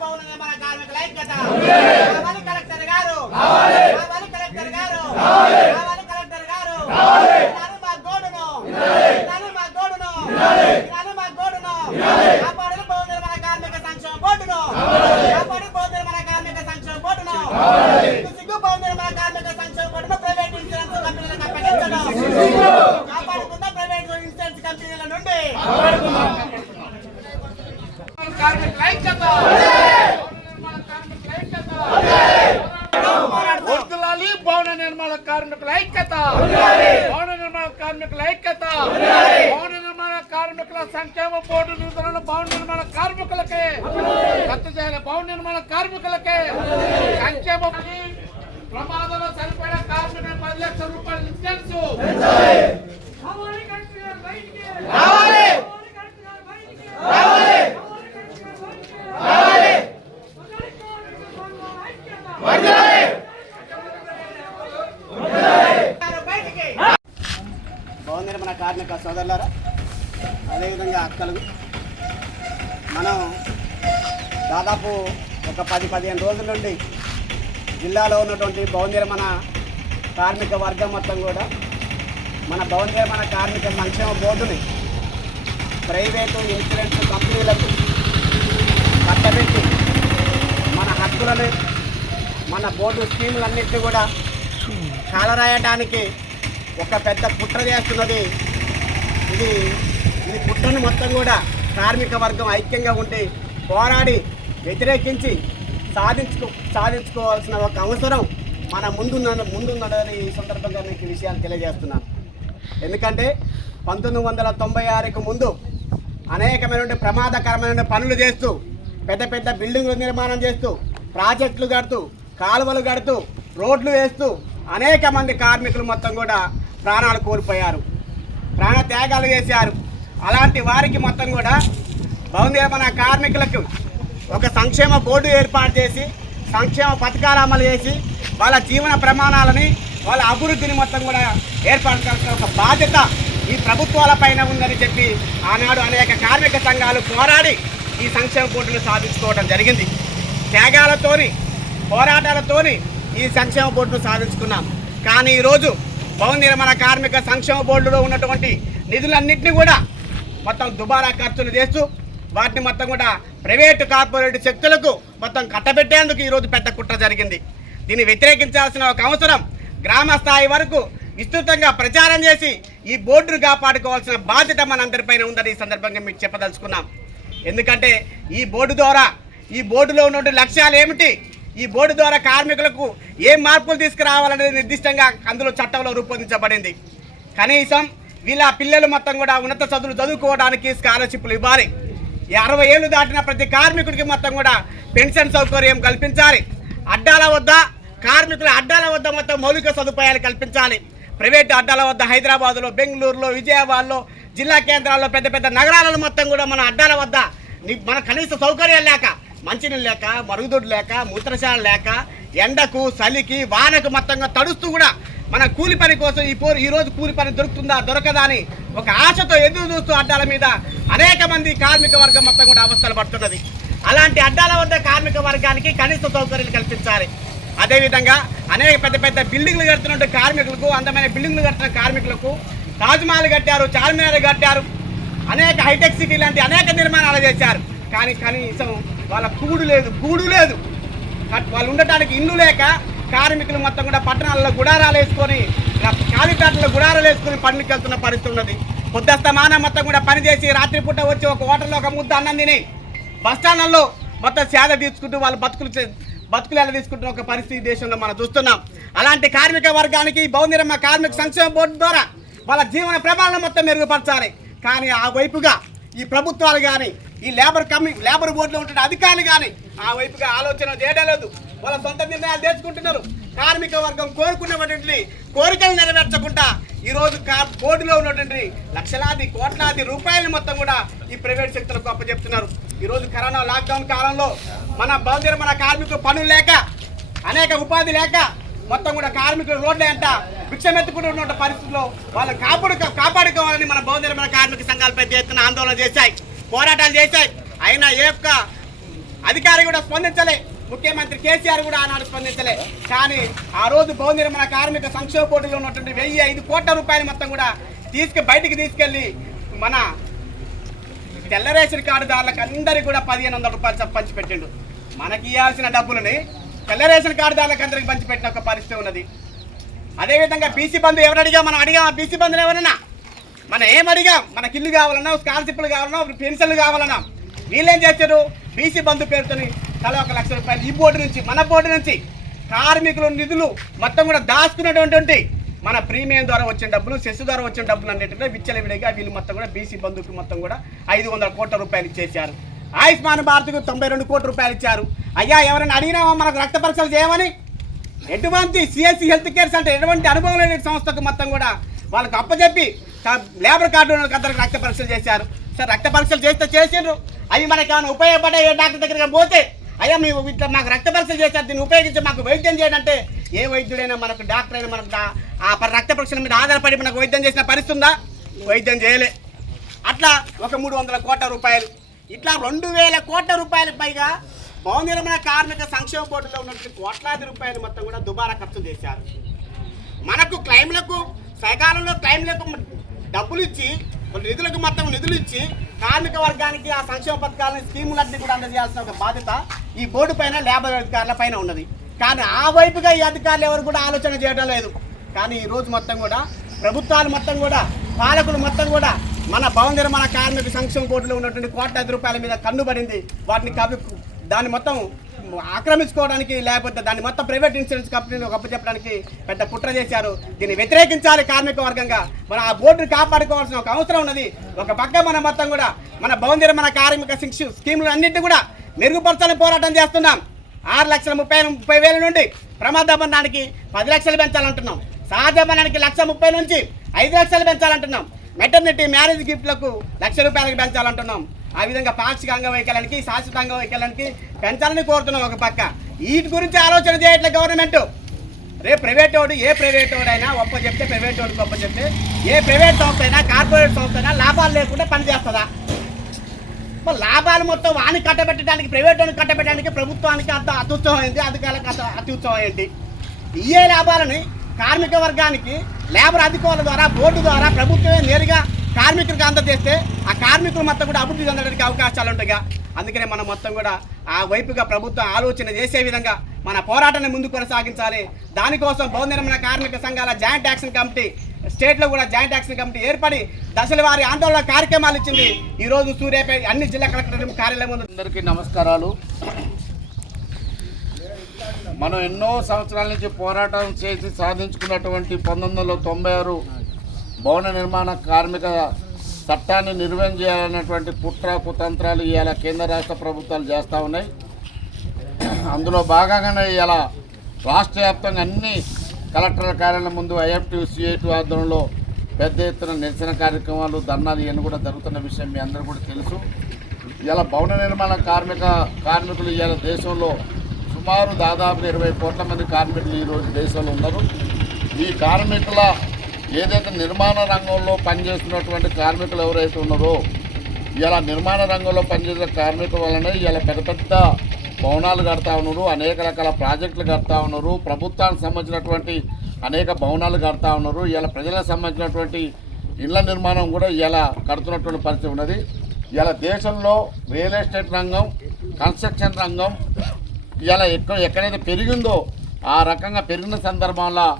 భవన నిర్మాణ కార్మికుల ఐక్యత కావాలి కలెక్టర్ గారు కావాలి కలెక్టర్ గారు కావాలి కలెక్టర్ గారు మా గోడును మా గోడును కాపాడని భవన నిర్మాణ కార్మిక సంక్షేమ బోర్డును కాపాడి భవన నిర్మాణ కార్మిక సంక్షేమ బోర్డును సిగ్గు భవన నిర్మాణ కార్మిక సంక్షేమ బోర్డును ప్రైవేట్ ఇన్సూరెన్స్ కంపెనీలకు అప్పగించడం కాపాడుకున్న ప్రైవేట్ ఇన్సూరెన్స్ కంపెనీల నుండి కార్మికుల ఐక్యత వర్ధిల్లాలి భవన నిర్మాణ కార్మికుల ఐక్యత భవన నిర్మాణ కార్మికుల ఐక్యత భవన నిర్మాణ కార్మికుల సంక్షేమ బోర్డు నిధులను భవన నిర్మాణ కార్మికులకే రద్దు చేయాలి. భవన నిర్మాణ కార్మికులకే సంక్షేమ ప్రమాదంలో చనిపోయిన కార్మికులకు 10 లక్షల రూపాయలు ఇన్సూరెన్స్ భవన నిర్మాణ కార్మిక సోదరులారా, అదేవిధంగా అక్కలు, మనం దాదాపు ఒక 10-15 రోజుల నుండి జిల్లాలో ఉన్నటువంటి భవన నిర్మాణ కార్మిక వర్గం మొత్తం కూడా మన భవన నిర్మాణ కార్మిక సంక్షేమ బోర్డుని ప్రైవేటు ఇన్సూరెన్స్ కంపెనీలకు కట్టబెట్టి మన హక్కులను మన బోర్డు స్కీములన్నింటినీ కూడా కాలరాయడానికి ఒక పెద్ద కుట్ర చేస్తున్నది. ఇది కుట్రను మొత్తం కూడా కార్మిక వర్గం ఐక్యంగా ఉండి పోరాడి సాధించుకోవాల్సిన ఒక అవసరం మన ముందున్నదని ఈ సందర్భంగా మీకు విషయాలు తెలియజేస్తున్నాను. ఎందుకంటే 1996కు ముందు అనేకమైన ప్రమాదకరమైన పనులు చేస్తూ పెద్ద పెద్ద బిల్డింగులు నిర్మాణం చేస్తూ ప్రాజెక్టులు కడుతూ కాలువలు కడుతూ రోడ్లు వేస్తూ అనేక మంది కార్మికులు మొత్తం కూడా ప్రాణాలు కోల్పోయారు, ప్రాణ త్యాగాలు చేశారు. అలాంటి వారికి మొత్తం కూడా భవన నిర్మాణ కార్మికులకు ఒక సంక్షేమ బోర్డు ఏర్పాటు చేసి సంక్షేమ పథకాలు అమలు చేసి వాళ్ళ జీవన ప్రమాణాలని వాళ్ళ అభివృద్ధిని మొత్తం కూడా ఏర్పాటు చేయాల్సిన ఒక బాధ్యత ఈ ప్రభుత్వాల పైన ఉందని చెప్పి ఆనాడు అనేక కార్మిక సంఘాలు పోరాడి ఈ సంక్షేమ బోర్డును సాధించుకోవడం జరిగింది. త్యాగాలతోని పోరాటాలతోని ఈ సంక్షేమ బోర్డును సాధించుకున్నాం. కానీ ఈరోజు భవన నిర్మాణ కార్మిక సంక్షేమ బోర్డులో ఉన్నటువంటి నిధులన్నింటినీ కూడా మొత్తం దుబారా ఖర్చులు చేస్తూ వాటిని మొత్తం కూడా ప్రైవేటు కార్పొరేట్ శక్తులకు మొత్తం కట్టబెట్టేందుకు ఈరోజు పెద్ద కుట్ర జరిగింది. దీన్ని వ్యతిరేకించాల్సిన ఒక అవసరం గ్రామ స్థాయి వరకు విస్తృతంగా ప్రచారం చేసి ఈ బోర్డును కాపాడుకోవాల్సిన బాధ్యత మనందరిపైన ఉందని ఈ సందర్భంగా మీకు చెప్పదలుచుకున్నాం. ఎందుకంటే ఈ బోర్డులో ఉన్నటువంటి లక్ష్యాలు ఏమిటి, ఈ బోర్డు ద్వారా కార్మికులకు ఏం మార్పులు తీసుకురావాలనేది నిర్దిష్టంగా అందులో చట్టంలో రూపొందించబడింది. కనీసం వీళ్ళ పిల్లలు మొత్తం కూడా ఉన్నత చదువుకోవడానికి స్కాలర్షిప్లు ఇవ్వాలి. 60 ఏళ్ళు దాటిన ప్రతి కార్మికుడికి మొత్తం కూడా పెన్షన్ సౌకర్యం కల్పించాలి. కార్మికుల అడ్డాల వద్ద మొత్తం మౌలిక సదుపాయాలు కల్పించాలి. ప్రైవేటు అడ్డాల వద్ద హైదరాబాద్లో, బెంగళూరులో, విజయవాడలో, జిల్లా కేంద్రాల్లో, పెద్ద పెద్ద నగరాలలో మొత్తం కూడా మన అడ్డాల వద్ద మన కనీస సౌకర్యాలు లేక, మంచినీళ్ళు లేక, మరుగుదొడ్లు లేక, మూత్రశాల లేక, ఎండకు చలికి వానకు మొత్తంగా తడుస్తూ కూడా మన కూలి పని కోసం ఈరోజు కూలి పని దొరుకుతుందా దొరకదా అని ఒక ఆశతో ఎదురు చూస్తూ అడ్డాల మీద అనేక మంది కార్మిక వర్గం మొత్తం కూడా అవస్థలు పడుతున్నది. అలాంటి అడ్డాల వద్ద కార్మిక వర్గానికి కనీస సౌకర్యాలు కల్పించాలి. అదేవిధంగా అనేక పెద్ద పెద్ద బిల్డింగ్లు కడుతున్న కార్మికులకు, అందమైన బిల్డింగ్లు కట్టిన కార్మికులకు తాజ్మహల్ కట్టారు, చార్మినార్ కట్టారు, అనేక హైటెక్ సిటీ లాంటి అనేక నిర్మాణాలు చేశారు. కానీ కనీసం వాళ్ళ గూడు లేదు. వాళ్ళు ఉండటానికి ఇల్లు లేక కార్మికులు మొత్తం కూడా పట్టణాల్లో గుడారాలు వేసుకొని, కాలిపేటలో గుడారాలు వేసుకొని పనులకు వెళ్తున్న పరిస్థితి ఉన్నది. పొద్దుస్తమానం మొత్తం కూడా పనిచేసి రాత్రిపూట వచ్చి ఒక హోటల్లో ఒక ముద్ద అన్నం తిని బస్టాండ్లలో మొత్తం సేద తీర్చుకుంటూ వాళ్ళు బతుకులు ఎలా తీసుకుంటున్న ఒక పరిస్థితి దేశంలో మనం చూస్తున్నాం. అలాంటి కార్మిక వర్గానికి భవన నిర్మాణ కార్మిక సంక్షేమ బోర్డు ద్వారా వాళ్ళ జీవన ప్రమాణాలను మొత్తం మెరుగుపరచాలి. కానీ ఆ వైపుగా ఈ ప్రభుత్వాలు కానీ, ఈ లేబర్ బోర్డులో ఉంటున్న అధికారులు కానీ ఆ వైపుగా ఆలోచన చేయడం లేదు. వాళ్ళ సొంత నిర్ణయాలు తీసుకుంటున్నారు. కార్మిక వర్గం కోరుకున్నటువంటి కోరికలు నెరవేర్చకుండా ఈరోజు బోర్డులో ఉన్నటువంటి లక్షలాది కోట్లాది రూపాయలు మొత్తం కూడా ఈ ప్రైవేట్ శక్తులకు అప్పచెప్తున్నారు. ఈరోజు కరోనా లాక్డౌన్ కాలంలో మన భవన నిర్మాణ కార్మికులు పనులు లేక, అనేక ఉపాధి లేక మొత్తం కూడా కార్మికులు రోడ్ల వెంట భిక్షమెత్తుకుంటున్న పరిస్థితుల్లో వాళ్ళని కాపాడుకోవాలని మన భవన నిర్మాణ కార్మిక సంఘాలపై ఎత్తున ఆందోళన చేశాయి, పోరాటాలు చేశాయి. అయినా ఏ ఒక్క అధికారి కూడా స్పందించలే, ముఖ్యమంత్రి కేసీఆర్ కూడా ఆనాడు స్పందించలే. కానీ ఆ రోజు భవన నిర్మాణ కార్మిక సంక్షేమ బోర్డులో ఉన్నటువంటి 1,005 కోట్ల రూపాయలు మొత్తం కూడా బయటికి తీసుకెళ్లి మన తెల్ల రేషన్ కార్డుదారులకు అందరికీ కూడా 1,500 రూపాయలు పంచిపెట్టిండు. మనకి ఇవ్వాల్సిన డబ్బులని తెల్ల రేషన్ కార్డుదారులకు అందరికి పంచిపెట్టిన ఒక పరిస్థితి ఉన్నది. అదేవిధంగా బీసీ బంధు ఎవరు అడిగాం? మనం అడిగాం ఆ బీసీ బంధుని ఎవరన్నా? మనం ఏం అడిగాం? మనకి ఇల్లు కావాలన్నా, స్కాలర్షిప్లు కావాలన్నా, పెన్షన్లు కావాలన్నా, వీళ్ళేం చేశారు? బీసీ బంధు పేరుతోని తల 1 లక్ష రూపాయలు ఈ బోర్డు నుంచి, మన బోర్డు నుంచి కార్మికుల నిధులు మొత్తం కూడా దాచుకున్నటువంటి మన ప్రీమియం ద్వారా వచ్చిన డబ్బులు, సెస్ ద్వారా వచ్చిన డబ్బులు అన్నింటిలో విచ్చలవిడిగా వీళ్ళు మొత్తం కూడా బీసీ బంధుకు మొత్తం కూడా 500 కోట్ల రూపాయలు ఇచ్చేశారు. ఆయుష్మాన్ భారత్కు 92 కోట్ల రూపాయలు ఇచ్చారు. అయ్యా ఎవరైనా అడిగినామా మనకు రక్త పరీక్షలు చేయమని? ఎటువంటి సిఎస్సి హెల్త్ కేర్స్ అంటే ఎటువంటి అనుభవం లేని సంస్థకు మొత్తం కూడా వాళ్ళకు అప్పచెప్పి లేబర్ కార్డు అందరికి రక్త పరీక్షలు చేశారు. సార్ రక్త పరీక్షలు చేసిండ్రు, అవి మనకి ఏమైనా ఉపయోగపడే డాక్టర్ దగ్గరికి పోతే అయ్యా మేము ఇట్లా మాకు రక్త పరీక్షలు చేశారు, దీన్ని ఉపయోగించి మాకు వైద్యం చేయాలంటే ఏ వైద్యుడైనా మనకు డాక్టర్ అయినా మనకు ఆ రక్త పరీక్షల మీద ఆధారపడి మనకు వైద్యం చేసిన పరిస్థితి ఉందా? వైద్యం చేయలే. అట్లా ఒక 300 కోట్ల రూపాయలు, ఇట్లా 2,000 కోట్ల రూపాయల పైగా భవన నిర్మాణ కార్మిక సంక్షేమ బోర్డులో ఉన్నటువంటి కోట్లాది రూపాయలు మొత్తం కూడా దుబారా ఖర్చు చేశారు. మనకు క్లైమ్లకు సకాలంలో క్లైమ్లకు డబ్బులు ఇచ్చి నిధులకు మొత్తం నిధులు ఇచ్చి కార్మిక వర్గానికి ఆ సంక్షేమ పథకాలను స్కీములన్నీ కూడా అందజేయాల్సిన ఒక బాధ్యత ఈ బోర్డు పైన లేబర్ అధికారుల పైన ఉన్నది. కానీ ఆ వైపుగా ఈ అధికారులు ఎవరు కూడా ఆలోచన చేయడం లేదు. కానీ ఈరోజు మొత్తం కూడా ప్రభుత్వాలు మొత్తం కూడా పాలకులు మొత్తం కూడా మన భవన నిర్మాణ కార్మిక సంక్షేమ బోర్డులో ఉన్నటువంటి కోట్లాది రూపాయల మీద కన్నుబడింది. వాటిని దాన్ని మొత్తం ఆక్రమించుకోవడానికి, లేకపోతే దాన్ని మొత్తం ప్రైవేట్ ఇన్సూరెన్స్ కంపెనీలు అప్పచెప్పడానికి పెద్ద కుట్ర చేశారు. దీన్ని వ్యతిరేకించాలి కార్మిక వర్గంగా. మన ఆ బోర్డుని కాపాడుకోవాల్సిన ఒక అవసరం ఉన్నది. ఒక పక్క మన మొత్తం కూడా మన భవన నిర్మాణ కార్మిక స్కీములు అన్నింటినీ కూడా మెరుగుపరచాలని పోరాటం చేస్తున్నాం. 6,30,000 నుండి ప్రమాద బంధానికి 10 లక్షలు పెంచాలంటున్నాం. సహజ మరణానికి 1,30,000 నుంచి 5 లక్షలు పెంచాలంటున్నాం. మెటర్నిటీ మ్యారేజ్ గిఫ్ట్లకు 1,00,000 రూపాయలకు పెంచాలంటున్నాం. ఆ విధంగా పాక్షిక అంగవైకల్యానికి, శాశ్వత అంగవైకల్యానికి పెంచాలని కోరుతున్నాం. ఒక పక్క వీటి గురించి ఆలోచన చేయట్లేదు గవర్నమెంట్. రేపు ప్రైవేట్ వాడు ఏ ప్రైవేట్ వాడైనా ఒప్ప చెప్తే, ప్రైవేట్ వాడికి గొప్ప చెప్తే ఏ ప్రైవేట్ సంస్థ అయినా కార్పొరేట్ సంస్థ అయినా లాభాలు లేకుండా పనిచేస్తుందా? లాభాలు మొత్తం వాని కట్టబెట్టడానికి, ప్రైవేట్ వాడిని కట్టబెట్టడానికి ప్రభుత్వానికి అంత అత్యుత్సవం ఏంటి, అధికారులకు అంత అత్యుత్సవం ఏంటి? ఏ లాభాలని కార్మిక వర్గానికి లేబర్ అధికారుల ద్వారా, బోర్డు ద్వారా ప్రభుత్వమే నేరుగా కార్మికులకు అందజేస్తే ఆ కార్మికులు మొత్తం కూడా అభివృద్ధి చెందడానికి అవకాశాలు ఉంటాయిగా. అందుకనే మనం మొత్తం కూడా ఆ వైపుగా ప్రభుత్వం ఆలోచన చేసే విధంగా మన పోరాటాన్ని ముందు కొనసాగించాలి. దానికోసం భవన నిర్మాణ కార్మిక సంఘాల జాయింట్ యాక్షన్ కమిటీ, స్టేట్లో కూడా జాయింట్ యాక్షన్ కమిటీ ఏర్పడి దశల వారి ఆందోళన కార్యక్రమాలు ఇచ్చింది. ఈరోజు సూర్యాపేట అన్ని జిల్లా కలెక్టర్ కార్యాలయం ముందు. అందరికీ నమస్కారాలు. మనం ఎన్నో సంవత్సరాల నుంచి పోరాటం చేసి సాధించుకున్నటువంటి 1996 భవన నిర్మాణ కార్మిక చట్టాన్ని నిర్వహణ చేయాలన్నటువంటి కుట్ర కుతంత్రాలు ఇవాళ కేంద్ర రాష్ట్ర ప్రభుత్వాలు చేస్తూ ఉన్నాయి. అందులో భాగంగానే ఇవాళ రాష్ట్ర వ్యాప్తంగా అన్ని కలెక్టర్ల కార్యాలయం ముందు IFT CIT ఆధ్వర్యంలో పెద్ద ఎత్తున నిరసన కార్యక్రమాలు, ధర్నాలు ఇవన్నీ కూడా జరుగుతున్న విషయం మీ అందరూ కూడా తెలుసు. ఇవాళ భవన నిర్మాణ కార్మికులు ఇవాళ దేశంలో సుమారు దాదాపు 20 కోట్ల మంది కార్మికులు ఈరోజు దేశంలో ఉన్నారు. ఈ కార్మికుల ఏదైతే నిర్మాణ రంగంలో పనిచేస్తున్నటువంటి కార్మికులు ఎవరైతే ఉన్నారో, ఇలా నిర్మాణ రంగంలో పనిచేసే కార్మికుల వలన ఇలా పెద్ద పెద్ద భవనాలు కడతా ఉన్నారు, అనేక రకాల ప్రాజెక్టులు కడతా ఉన్నారు, ప్రభుత్వానికి సంబంధించినటువంటి అనేక భవనాలు కడతా ఉన్నారు. ఇలా ప్రజలకు సంబంధించినటువంటి ఇళ్ల నిర్మాణం కూడా ఇలా కడుతున్నటువంటి పరిస్థితి ఉన్నది. ఇలా దేశంలో రియల్ ఎస్టేట్ రంగం, కన్స్ట్రక్షన్ రంగం ఇలా ఎక్కడైతే పెరిగిందో ఆ రకంగా పెరిగిన సందర్భంలో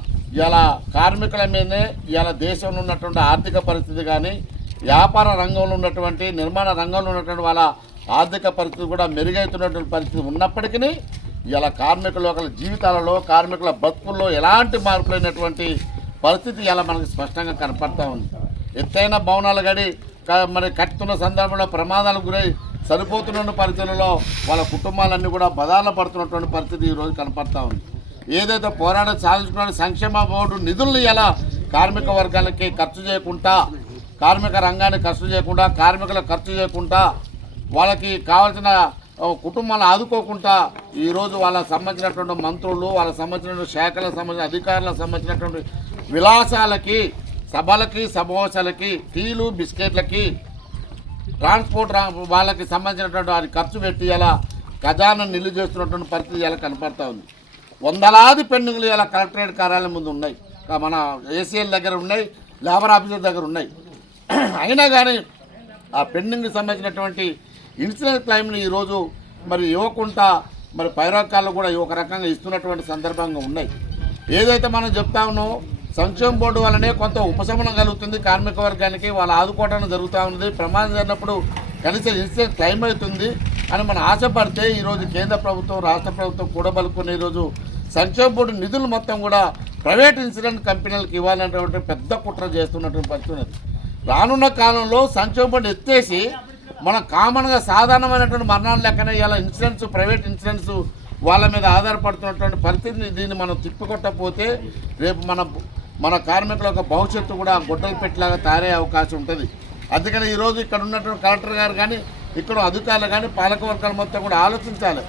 ఇలా కార్మికుల మీదనే ఇలా దేశంలో ఉన్నటువంటి ఆర్థిక పరిస్థితి కానీ, వ్యాపార రంగంలో ఉన్నటువంటి, నిర్మాణ రంగంలో ఉన్నటువంటి వాళ్ళ ఆర్థిక పరిస్థితి కూడా మెరుగవుతున్నటువంటి పరిస్థితి ఉన్నప్పటికీ ఇలా కార్మికుల యొక్క జీవితాలలో, కార్మికుల బతుకుల్లో ఎలాంటి మార్పు లేనటువంటి పరిస్థితి ఇలా మనకు స్పష్టంగా కనపడతా ఉంది. ఎత్తైన భవనాలు గడి మరి కట్టుతున్న సందర్భంలో ప్రమాదాలకు గురై సరిపోతున్న పరిస్థితులలో వాళ్ళ కుటుంబాలన్నీ కూడా బదార్లు పడుతున్నటువంటి పరిస్థితి ఈరోజు కనపడతా ఉంది. ఏదైతే పోరాటం సాధించుకున్న సంక్షేమ బోర్డు నిధులను ఇలా కార్మిక వర్గాలకి ఖర్చు చేయకుండా, కార్మిక రంగానికి ఖర్చు చేయకుండా, కార్మికులకు ఖర్చు చేయకుండా, వాళ్ళకి కావాల్సిన కుటుంబాలను ఆదుకోకుండా ఈరోజు వాళ్ళకి సంబంధించినటువంటి మంత్రులు, వాళ్ళకి సంబంధించినటువంటి శాఖలకు సంబంధించిన అధికారులకు సంబంధించినటువంటి విలాసాలకి, సభలకి, సమావేశాలకి, టీలు బిస్కెట్లకి, ట్రాన్స్పోర్ట్ వాళ్ళకి సంబంధించినటువంటి వారి ఖర్చు పెట్టి ఇలా ఖజానా నిల్లు చేస్తున్నటువంటి పరిస్థితి ఇలా కనపడతా ఉంది. వందలాది పెండింగ్లు ఇలా కలెక్టరేట్ కార్యాలయం ముందు ఉన్నాయి, మన ఏసీఎల్ దగ్గర ఉన్నాయి, లేబర్ ఆఫీసర్ దగ్గర ఉన్నాయి. అయినా కానీ ఆ పెండింగ్కి సంబంధించినటువంటి ఇన్సూరెన్స్ క్లెయిమ్ని ఈరోజు మరి ఇవ్వకుండా మరి పైరోకాలు కూడా ఒక రకంగా ఇస్తున్నటువంటి సందర్భంగా ఉన్నాయి. ఏదైతే మనం చెప్తా ఉన్నామో సంక్షేమ బోర్డు వల్లనే కొంత ఉపశమనం కలుగుతుంది కార్మిక వర్గానికి, వాళ్ళు ఆదుకోవడం జరుగుతూ ఉంది. ప్రమాదం జరిగినప్పుడు కనీసం ఇన్సూరెన్స్ క్లెయిమ్ అవుతుంది అని మనం ఆశపడితే ఈరోజు కేంద్ర ప్రభుత్వం రాష్ట్ర ప్రభుత్వం కూడబలుకుని ఈరోజు సంక్షేమ బోర్డు నిధులు మొత్తం కూడా ప్రైవేట్ ఇన్సూరెన్స్ కంపెనీలకు ఇవ్వాలనేటువంటి పెద్ద కుట్ర చేస్తున్నటువంటి పరిస్థితి ఉన్నది. రానున్న కాలంలో సంక్షేమ బోర్డు ఎత్తేసి మన కామన్గా సాధారణమైనటువంటి మరణాలు లెక్కనే ఇలా ఇన్సూరెన్స్ ప్రైవేట్ ఇన్సూరెన్స్ వాళ్ళ మీద ఆధారపడుతున్నటువంటి పరిస్థితిని దీన్ని మనం తిప్పికొట్టకపోతే రేపు మన కార్మికుల యొక్క భవిష్యత్తు కూడా గొడ్డలు పెట్టేలాగా తయారయ్యే అవకాశం ఉంటుంది. అందుకని ఈరోజు ఇక్కడ ఉన్నటువంటి కలెక్టర్ గారు కానీ ఇక్కడ అధికారులు కానీ పాలక వర్గాలు మొత్తం కూడా ఆలోచించాలి.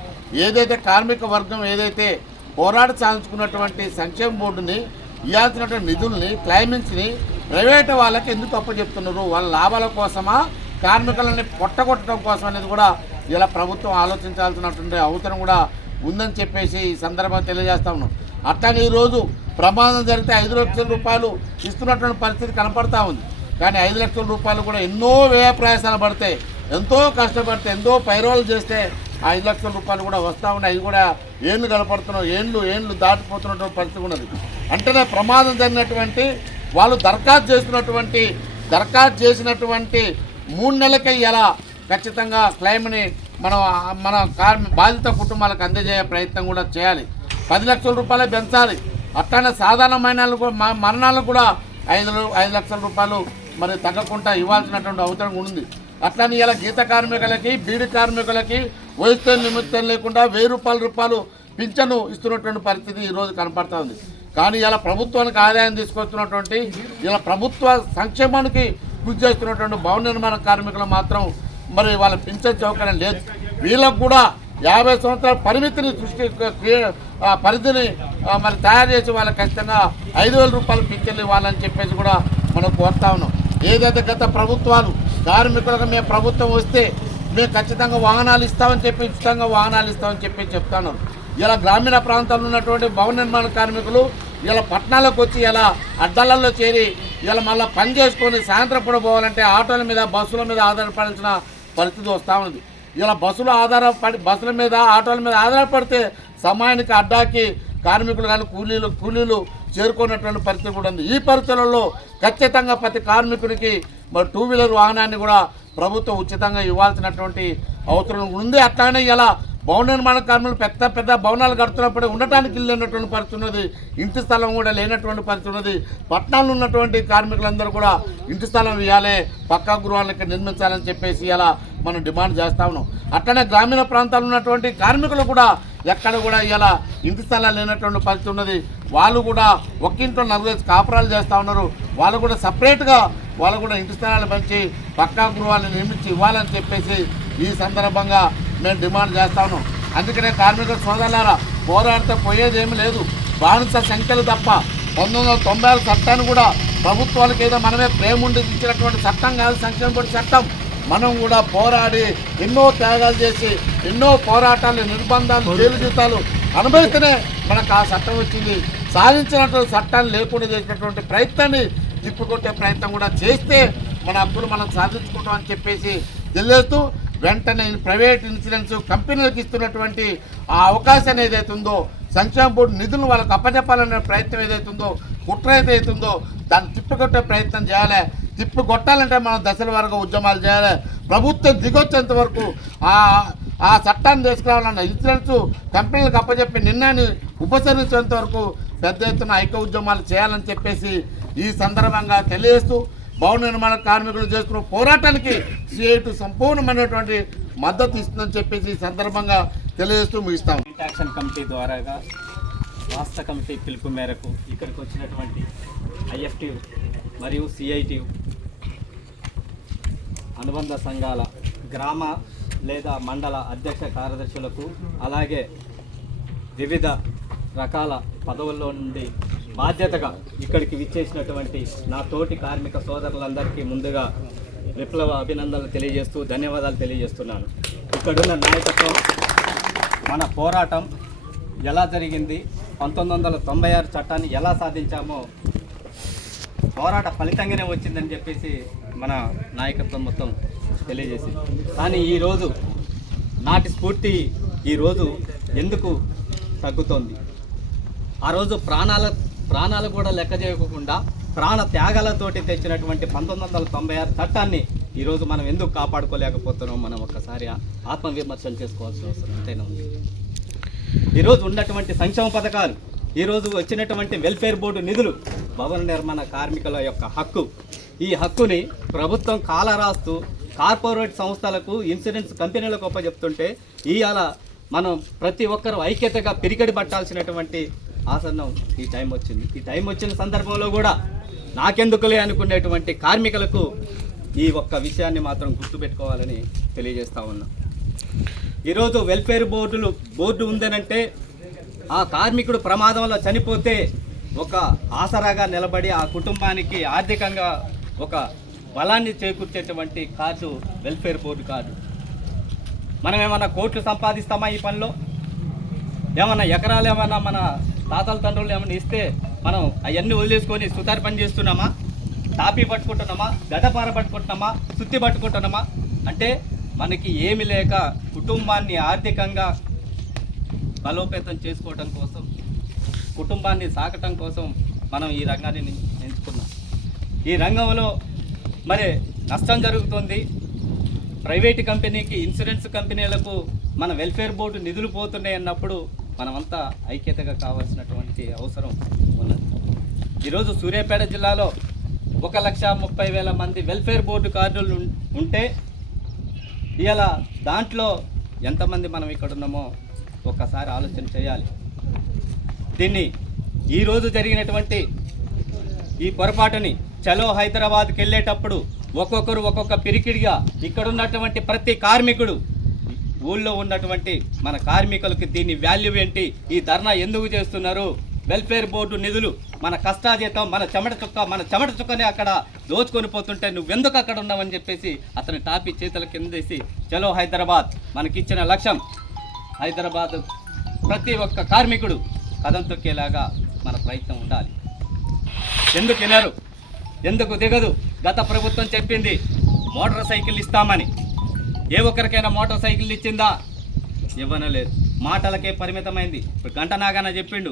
ఏదైతే కార్మిక వర్గం ఏదైతే పోరాడి సాధించుకున్నటువంటి సంక్షేమ బోర్డుని ఇవ్వాల్సినటువంటి నిధుల్ని క్లైమింగ్స్ని ప్రైవేట్ వాళ్ళకి ఎందుకు అప్పచెప్తున్నారు? వాళ్ళ లాభాల కోసమా కార్మికులని పొట్టగొట్టడం కోసం అనేది కూడా ఇలా ప్రభుత్వం ఆలోచించాల్సినటువంటి అవసరం కూడా ఉందని చెప్పేసి ఈ సందర్భంగా తెలియజేస్తా ఉన్నాం. అట్లానే ఈరోజు ప్రమాదం జరిగితే 5 లక్షల రూపాయలు ఇస్తున్నటువంటి పరిస్థితి కనపడతా ఉంది. కానీ 5 లక్షల రూపాయలు కూడా ఎన్నో వ్యయ ప్రయాసాలు పడితే, ఎంతో కష్టపడితే, ఎంతో పైరోలు చేస్తే 5 లక్షల రూపాయలు కూడా వస్తూ ఉన్నాయి. అవి కూడా ఏళ్ళు గడపడుతున్నాం, ఏళ్ళు దాటిపోతున్నటువంటి పరిస్థితి ఉన్నది. అంటేనే ప్రమాదం జరిగినటువంటి వాళ్ళు దరఖాస్తు చేసినటువంటి 3 నెలలకే ఎలా ఖచ్చితంగా క్లెయిమ్ని మన బాధిత కుటుంబాలకు అందజేసే ప్రయత్నం కూడా చేయాలి. 10 లక్షల రూపాయలే పెంచాలి. అట్లానే సాధారణమైన మరణాలకు కూడా 5 లక్షల రూపాయలు మరి తగ్గకుండా ఇవ్వాల్సినటువంటి అవసరం ఉంది. అట్లానే ఇలా గీత కార్మికులకి, బీడీ కార్మికులకి వయసు నిమిత్తం లేకుండా 1000 రూపాయలు పింఛను ఇస్తున్నటువంటి పరిస్థితి ఈరోజు కనపడతా ఉంది. కానీ ఇలా ప్రభుత్వానికి ఆదాయం తీసుకొస్తున్నటువంటి ఇలా ప్రభుత్వ సంక్షేమానికి కృషి చేస్తున్నటువంటి భవన నిర్మాణ కార్మికులు మాత్రం మరి వాళ్ళ పింఛన్ సౌకర్యం లేదు. వీళ్ళకు కూడా 50 సంవత్సరాల పరిమితిని పరిధిని మరి తయారు చేసి వాళ్ళకి ఖచ్చితంగా 5,000 రూపాయలు పింఛన్లు ఇవ్వాలని చెప్పేసి కూడా మనం కోరుతా ఉన్నాం. ఏదైతే గత ప్రభుత్వాలు కార్మికులకు మేము ప్రభుత్వం వస్తే మేము ఖచ్చితంగా వాహనాలు ఇస్తామని చెప్పి ఉచితంగా వాహనాలు ఇస్తామని చెప్పి చెప్తాను. ఇలా గ్రామీణ ప్రాంతాల్లో ఉన్నటువంటి భవన నిర్మాణ కార్మికులు ఇలా పట్టణాలకు వచ్చి ఇలా అడ్డాలలో చేరి ఇలా మళ్ళీ పని చేసుకొని సాయంత్రం పూట పోవాలంటే ఆటోల మీద బస్సుల మీద ఆధారపడాల్సిన పరిస్థితి వస్తూ ఉంది. ఇలా బస్సుల మీద ఆటోల మీద ఆధారపడితే సమయానికి అడ్డాకి కార్మికులు కానీ కూలీలు చేరుకున్నటువంటి పరిస్థితి కూడా ఉంది. ఈ పరిస్థితులలో ఖచ్చితంగా ప్రతి కార్మికుడికి మరి 2 వీలర్ వాహనాన్ని కూడా ప్రభుత్వం ఉచితంగా ఇవ్వాల్సినటువంటి అవసరం ఉంది. అట్లానే ఇలా భవన నిర్మాణ కార్మికులు పెద్ద భవనాలు కడుతున్నప్పుడే ఉండటానికి ఇల్లు లేనటువంటి పరిస్థితి ఉన్నది, ఇంటి స్థలం కూడా లేనటువంటి పరిస్థితి ఉన్నది. పట్టణాల్లో ఉన్నటువంటి కార్మికులందరూ కూడా ఇంటి స్థలం ఇవ్వాలి, పక్కా గృహాలకి నిర్మించాలని చెప్పేసి ఇలా మనం డిమాండ్ చేస్తా ఉన్నాం. అట్లనే గ్రామీణ ప్రాంతాల్లో ఉన్నటువంటి కార్మికులు కూడా ఎక్కడ కూడా ఇలా ఇంటి స్థలాలు లేనటువంటి పరిస్థితి ఉన్నది. వాళ్ళు కూడా ఒక్కింట్లో 4 కాపురాలు చేస్తూ ఉన్నారు. వాళ్ళు కూడా సపరేట్గా వాళ్ళు కూడా ఇంటి స్థలాలు పెంచి పక్కా గృహాలను నిర్మించి ఇవ్వాలని చెప్పేసి ఈ సందర్భంగా మేము డిమాండ్ చేస్తా ఉన్నాం. అందుకనే కార్మికుల సోదరులారా పోరాడితే పోయేదేమీ లేదు. బానిస సంఖ్యలు తప్ప 1990 చట్టాన్ని కూడా ప్రభుత్వాలకు ఏదో మనమే ప్రేమ ఉండి ఇచ్చినటువంటి చట్టం కాదు సంక్షేమ బోర్డు చట్టం. మనం కూడా పోరాడి ఎన్నో త్యాగాలు చేసి ఎన్నో పోరాటాలు, నిర్బంధాలు, జైలు జీతాలు అనుభవిస్తేనే మనకు ఆ చట్టం వచ్చింది. సాధించినటువంటి చట్టాన్ని లేకుండా చేసినటువంటి ప్రయత్నాన్ని తిప్పుకొట్టే ప్రయత్నం కూడా చేస్తే మన హక్కులు మనం సాధించుకుంటాం అని చెప్పేసి తెలియజేస్తూ వెంటనే ప్రైవేట్ ఇన్సూరెన్స్ కంపెనీలకు ఇస్తున్నటువంటి ఆ అవకాశాన్ని ఏదైతే ఉందో సంక్షేమ బోర్డు నిధులను వాళ్ళకి అప్పచెప్పాలనే ప్రయత్నం ఏదైతే ఉందో కుట్ర ఏదైతే ఉందో దాన్ని తిప్పికొట్టే ప్రయత్నం చేయాలి. తిప్పికొట్టాలంటే మనం దశల వరకు ఉద్యమాలు చేయాలి. ప్రభుత్వం దిగొచ్చేంత వరకు ఆ చట్టాన్ని తీసుకురావాలన్న ఇన్సూరెన్స్ కంపెనీలకు అప్పచెప్పే నిర్ణయాన్ని ఉపసరించేంత వరకు పెద్ద ఎత్తున ఐక్య ఉద్యమాలు చేయాలని చెప్పేసి ఈ సందర్భంగా తెలియజేస్తూ భవన నిర్మాణ కార్మికులు చేస్తున్న పోరాటానికి సిఐటి సంపూర్ణమైనటువంటి మద్దతు ఇస్తుందని చెప్పేసి ఈ సందర్భంగా తెలియజేస్తూ ముగిస్తాం. యాక్షన్ కమిటీ ద్వారాగా రాష్ట్ర కమిటీ పిలుపు మేరకు ఇక్కడికి వచ్చినటువంటి ఐఎఫ్టి మరియు సిఐటి అనుబంధ సంఘాల గ్రామ లేదా మండల అధ్యక్ష కార్యదర్శులకు అలాగే వివిధ రకాల పదవుల్లో నుండి బాధ్యతగా ఇక్కడికి విచ్చేసినటువంటి నా తోటి కార్మిక సోదరులందరికీ ముందుగా విప్లవ అభినందనలు తెలియజేస్తూ ధన్యవాదాలు తెలియజేస్తున్నాను. ఇక్కడున్న నాయకత్వం మన పోరాటం ఎలా జరిగింది, 1996 చట్టాన్ని ఎలా సాధించామో పోరాట ఫలితంగానే వచ్చిందని చెప్పేసి మన నాయకత్వం మొత్తం తెలియజేసింది. కానీ ఈరోజు నాటి స్ఫూర్తి ఈరోజు ఎందుకు తగ్గుతోంది? ఆ రోజు ప్రాణాలు కూడా లెక్క చేయకుండా ప్రాణ త్యాగాలతోటి తెచ్చినటువంటి 1996 చట్టాన్ని ఈరోజు మనం ఎందుకు కాపాడుకోలేకపోతున్నాం? మనం ఒక్కసారి ఆత్మవిమర్శలు చేసుకోవాల్సిన అవసరం ఎంతైనా ఉంది. ఈరోజు ఉన్నటువంటి సంక్షేమ పథకాలు, ఈరోజు వచ్చినటువంటి వెల్ఫేర్ బోర్డు నిధులు, భవన నిర్మాణ కార్మికుల యొక్క హక్కు, ఈ హక్కుని ప్రభుత్వం కాలరాస్తూ కార్పొరేట్ సంస్థలకు, ఇన్సూరెన్స్ కంపెనీలకు చెప్తుంటే ఇవాళ మనం ప్రతి ఒక్కరూ ఐక్యతగా పిరికడి పట్టాల్సినటువంటి ఆసన్నం ఈ టైం వచ్చింది. ఈ టైం వచ్చిన సందర్భంలో కూడా నాకెందుకులే అనుకునేటువంటి కార్మికులకు ఈ ఒక్క విషయాన్ని మాత్రం గుర్తుపెట్టుకోవాలని తెలియజేస్తా ఉన్నా. ఈరోజు వెల్ఫేర్ బోర్డు ఉందనంటే ఆ కార్మికుడు ప్రమాదంలో చనిపోతే ఒక ఆసరాగా నిలబడి ఆ కుటుంబానికి ఆర్థికంగా ఒక బలాన్ని చేకూర్చేటువంటి కార్డు వెల్ఫేర్ బోర్డు కార్డు. మనం ఏమన్నా కోట్లు సంపాదిస్తామా ఈ పనిలో? ఏమన్నా ఎకరాలు ఏమన్నా మన తాతల తండ్రులు ఏమన్నా ఇస్తే మనం అవన్నీ వదిలేసుకొని సుతారు పని చేస్తున్నామా? తాపీ పట్టుకుంటున్నామా? గడ్డపార పట్టుకుంటున్నామా? సుత్తి పట్టుకుంటున్నామా? అంటే మనకి ఏమి లేక కుటుంబాన్ని ఆర్థికంగా బలోపేతం చేసుకోవటం కోసం, కుటుంబాన్ని సాకటం కోసం మనం ఈ రంగాన్ని ఎంచుకున్నాం. ఈ రంగంలో మరి నష్టం జరుగుతుంది. ప్రైవేటు కంపెనీకి, ఇన్సూరెన్స్ కంపెనీలకు మన వెల్ఫేర్ బోర్డు నిధులు పోతున్నాయి అన్నప్పుడు మనమంతా ఐక్యతగా కావాల్సినటువంటి అవసరం ఉన్నది. ఈరోజు సూర్యాపేట జిల్లాలో 1,30,000 మంది వెల్ఫేర్ బోర్డు కార్డులు ఉంటే ఇలా దాంట్లో ఎంతమంది మనం ఇక్కడ ఉన్నామో ఒక్కసారి ఆలోచన చేయాలి. దీన్ని ఈరోజు జరిగినటువంటి ఈ పొరపాటుని చలో హైదరాబాద్కి వెళ్ళేటప్పుడు ఒక్కొక్కరు ఒక్కొక్క పిరికిడిగా ఇక్కడ ఉన్నటువంటి ప్రతి కార్మికుడు, ఊళ్ళో ఉన్నటువంటి మన కార్మికులకి దీని వాల్యూ ఏంటి, ఈ ధర్నా ఎందుకు చేస్తున్నారు, వెల్ఫేర్ బోర్డు నిధులు మన కష్టాజీతం, మన చెమట చుక్కని అక్కడ దోచుకొని పోతుంటే నువ్వెందుకు అక్కడ ఉన్నావని చెప్పేసి అతని టాపీ చేతుల కిందేసి చలో హైదరాబాద్ మనకిచ్చిన లక్ష్యం, హైదరాబాద్ ప్రతి ఒక్క కార్మికుడు కదం తొక్కేలాగా మన ప్రయత్నం ఉండాలి. ఎందుకు వినరు? ఎందుకు దిగదు? గత ప్రభుత్వం చెప్పింది మోటార్ సైకిల్ ఇస్తామని. ఏ ఒక్కరికైనా మోటార్ సైకిల్ ఇచ్చిందా? ఇవ్వనలేదు. మాటలకే పరిమితమైంది. ఇప్పుడు గంట నాగాన చెప్పిండు,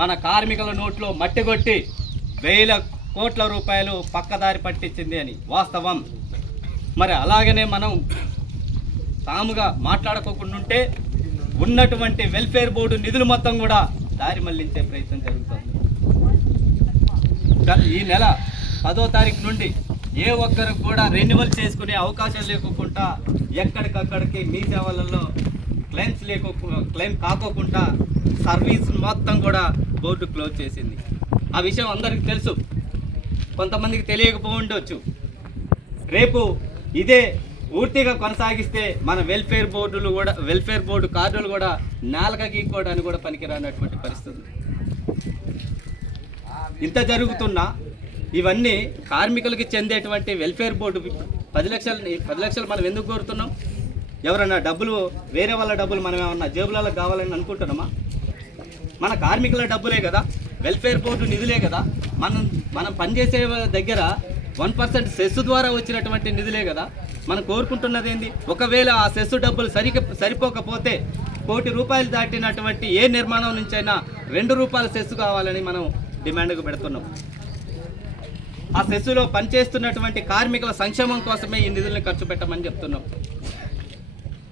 మన కార్మికుల నోట్లో మట్టి కొట్టి 1,000 కోట్ల రూపాయలు పక్కదారి పట్టించింది అని. వాస్తవం. మరి అలాగనే మనం తాముగా మాట్లాడుకోకుండా ఉంటే ఉన్నటువంటి వెల్ఫేర్ బోర్డు నిధులు మొత్తం కూడా దారి మళ్లించే ప్రయత్నం జరుగుతుంది. ఈ నెల 10వ తారీఖు నుండి ఏ ఒక్కరికి కూడా రెన్యువల్ చేసుకునే అవకాశం లేకోకుండా ఎక్కడికక్కడికి మీ సేవలలో క్లెయిమ్ కాకోకుండా సర్వీస్ మొత్తం కూడా బోర్డు క్లోజ్ చేసింది. ఆ విషయం అందరికీ తెలుసు, కొంతమందికి తెలియకపోవచ్చు. రేపు ఇదే పూర్తిగా కొనసాగిస్తే మన వెల్ఫేర్ బోర్డు కార్డులు కూడా నేలక గీక్కోవడానికి కూడా పనికిరానటువంటి పరిస్థితి. ఇంత జరుగుతున్నా ఇవన్నీ కార్మికులకి చెందేటువంటి వెల్ఫేర్ బోర్డు 10 లక్షలు మనం ఎందుకు కోరుతున్నాం? ఎవరన్నా డబ్బులు, వేరే వాళ్ళ డబ్బులు మనం ఏమన్నా జేబులలో కావాలని అనుకుంటున్నామా? మన కార్మికుల డబ్బులే కదా, వెల్ఫేర్ బోర్డు నిధులే కదా, మనం పనిచేసే దగ్గర 1% సెస్ ద్వారా వచ్చినటువంటి నిధులే కదా. మనం కోరుకుంటున్నది ఏంది? ఒకవేళ ఆ సెస్ డబ్బులు సరిపోకపోతే ₹1 కోటి దాటినటువంటి ఏ నిర్మాణం నుంచైనా ₹2 సెస్ కావాలని మనం డిమాండ్కు పెడుతున్నాం. ఆ సెస్సులో పనిచేస్తున్నటువంటి కార్మికుల సంక్షేమం కోసమే ఈ నిధులను ఖర్చు పెట్టమని చెప్తున్నాం.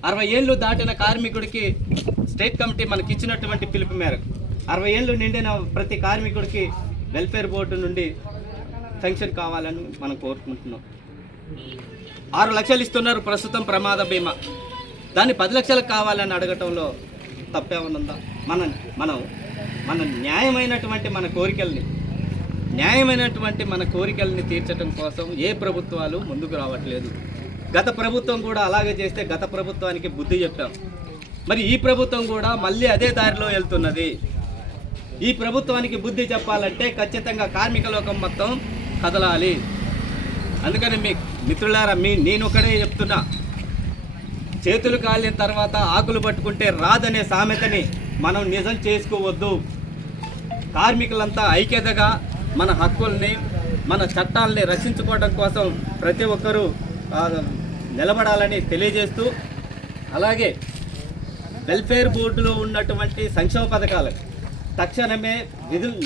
60 ఏళ్ళు దాటిన కార్మికుడికి స్టేట్ కమిటీ మనకి ఇచ్చినటువంటి పిలుపు మేరకు 60 ఏళ్ళు నిండిన ప్రతి కార్మికుడికి వెల్ఫేర్ బోర్డు నుండి పెన్షన్ కావాలని మనం కోరుకుంటున్నాం. 6 లక్షలు ఇస్తున్నారు ప్రస్తుతం ప్రమాద బీమా, దాన్ని 10 లక్షలకు కావాలని అడగటంలో తప్పేమనుందా? మన న్యాయమైనటువంటి మన కోరికల్ని తీర్చడం కోసం ఏ ప్రభుత్వాలు ముందుకు రావట్లేదు. గత ప్రభుత్వం కూడా అలాగే చేస్తే గత ప్రభుత్వానికి బుద్ధి చెప్పాం. మరి ఈ ప్రభుత్వం కూడా మళ్ళీ అదే దారిలో వెళ్తున్నది. ఈ ప్రభుత్వానికి బుద్ధి చెప్పాలంటే ఖచ్చితంగా కార్మిక లోకం మొత్తం కదలాలి. అందుకని మీ మిత్రులారా, నేను ఒకటే చెప్తున్నా, చేతులు కాలిన తర్వాత ఆకులు పట్టుకుంటే రాదనే సామెతని మనం నిజం చేసుకోవద్దు. కార్మికులంతా ఐక్యతగా మన హక్కుల్ని మన చట్టాలని రక్షించుకోవడం కోసం ప్రతి ఒక్కరూ నిలబడాలని తెలియజేస్తూ, అలాగే వెల్ఫేర్ బోర్డులో ఉన్నటువంటి సంక్షేమ పథకాలకు తక్షణమే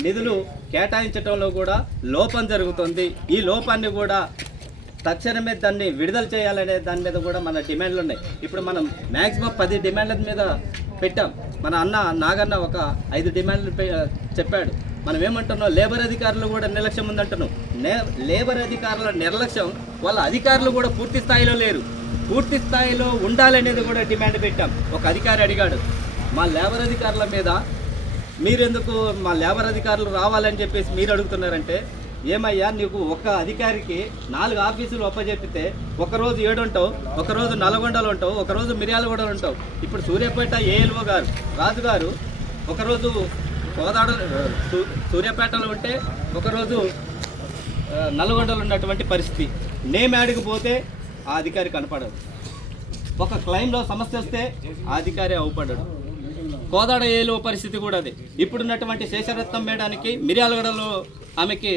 నిధులు కేటాయించడంలో కూడా లోపం జరుగుతుంది. ఈ లోపాన్ని కూడా తక్షణమే దాన్ని విడుదల చేయాలనే దాని మీద కూడా మన డిమాండ్లు ఉన్నాయి. ఇప్పుడు మనం మ్యాక్సిమం 10 డిమాండ్ల మీద పెట్టాం. మన అన్న నాగన్న ఒక 5 డిమాండ్లు చెప్పాడు. మనం ఏమంటున్నాం, లేబర్ అధికారులు కూడా నిర్లక్ష్యం ఉందంటున్నాం. లేబర్ అధికారుల నిర్లక్ష్యం, వాళ్ళ అధికారులు కూడా పూర్తి స్థాయిలో లేరు. పూర్తి స్థాయిలో ఉండాలనేది కూడా డిమాండ్ పెట్టాం. ఒక అధికారి అడిగాడు, మా లేబర్ అధికారుల మీద మీరెందుకు మా లేబర్ అధికారులు రావాలని చెప్పేసి మీరు అడుగుతున్నారంటే, ఏమయ్యా నీకు ఒక్క అధికారికి 4 ఆఫీసులు ఒప్పజెప్పితే ఒకరోజు 7 ఉంటావు, ఒకరోజు నల్గొండలో ఉంటావు, ఒకరోజు మిర్యాలగూడలో ఉంటావు. ఇప్పుడు సూర్యాపేట ఏఎల్ఓ గారు రాజు గారు ఒకరోజు సూర్యాపేటలో ఉంటే ఒకరోజు నల్గొండలో ఉన్నటువంటి పరిస్థితి. నేమ్ యాడికి పోతే ఆ అధికారి కనపడడు. ఒక క్లైమ్లో సమస్య వస్తే ఆ అధికారి అవుపడ్డాడు. కోదాడ ఏలో పరిస్థితి కూడా అదే. ఇప్పుడున్నటువంటి శేషరత్నం మేడానికి మిర్యాలగూడలో ఆమెకి